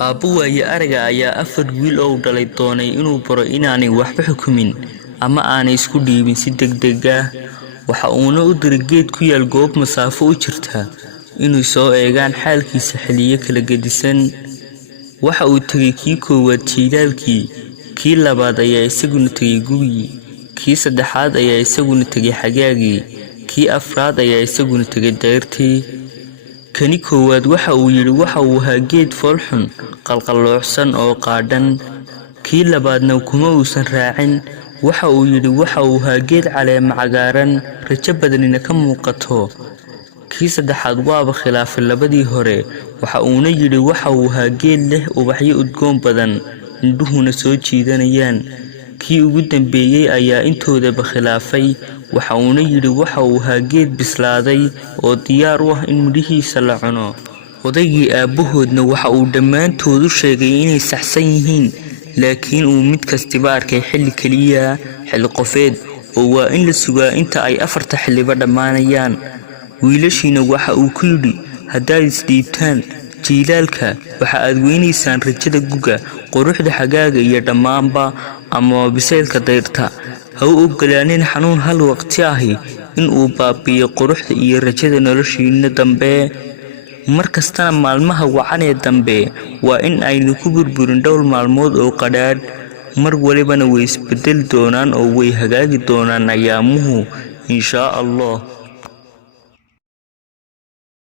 Aabbuhu iyo ariga ayaa 4 wiil oo dhalay doonay inuu baro inaanay waxba xukumin ama aanay isku dhiibin si degdeg ah. Waxa uuna u diray geed ku yaal goob masaafo u jirta inuu soo eegaan xaalkiisa xilliyo kala gedisan. Waxa uu tagay kii koowaad jiilaalkii, kii labaad ayaa isaguna tagay gugii, kii saddexaad ayaa isaguna tagay xagaagii, kii afraad ayaa isaguna tagay dayrtii. kani koowaad waxa uu yiri waxa uu ahaa geed foolxun qalqaloocsan oo qaadhan. kii labaadna kuma uusan raacin, waxa uu yiri waxa uu ahaa geed caleema cagaaran rajo badanina ka muuqato. kii saddexaad waaba khilaafay labadii hore, waxa uuna yiri waxa uu ahaa geed leh ubaxyo udgoon badan indhuhuna soo jiidanayaan. kii ugu dambeeyay ayaa intoodaba khilaafay, waxa uuna yiri waxa uu ahaa geed bislaaday oo diyaar u ah in midhihiisa la cuno. odaygii aabbahoodna waxa uu dhammaantood u sheegay inay saxsan yihiin, laakiin uu mid kastiba arkay xilli keliya, xilli qofeed oo waa in la sugaa inta ay 4 xilliba dhammaanayaan. wiilashiina waxa uu ku yidhi haddaad isdhiibtaan jiilaalka waxa aad weynaysaan rajada guga, quruxda xagaaga iyo dhammaanba ama biseylka dayrta. ha u ogolaanin xanuun hal waqti ahi in uu baabi'iyo quruxda iyo rajada noloshiina dambe. markastana maalmaha wacan ee dambe waa in aynu ku burburin dhowr maalmood oo qadhaadh. mar walibana way isbedeli doonaan oo way hagaagi doonaan ayaamuhu insha Allah.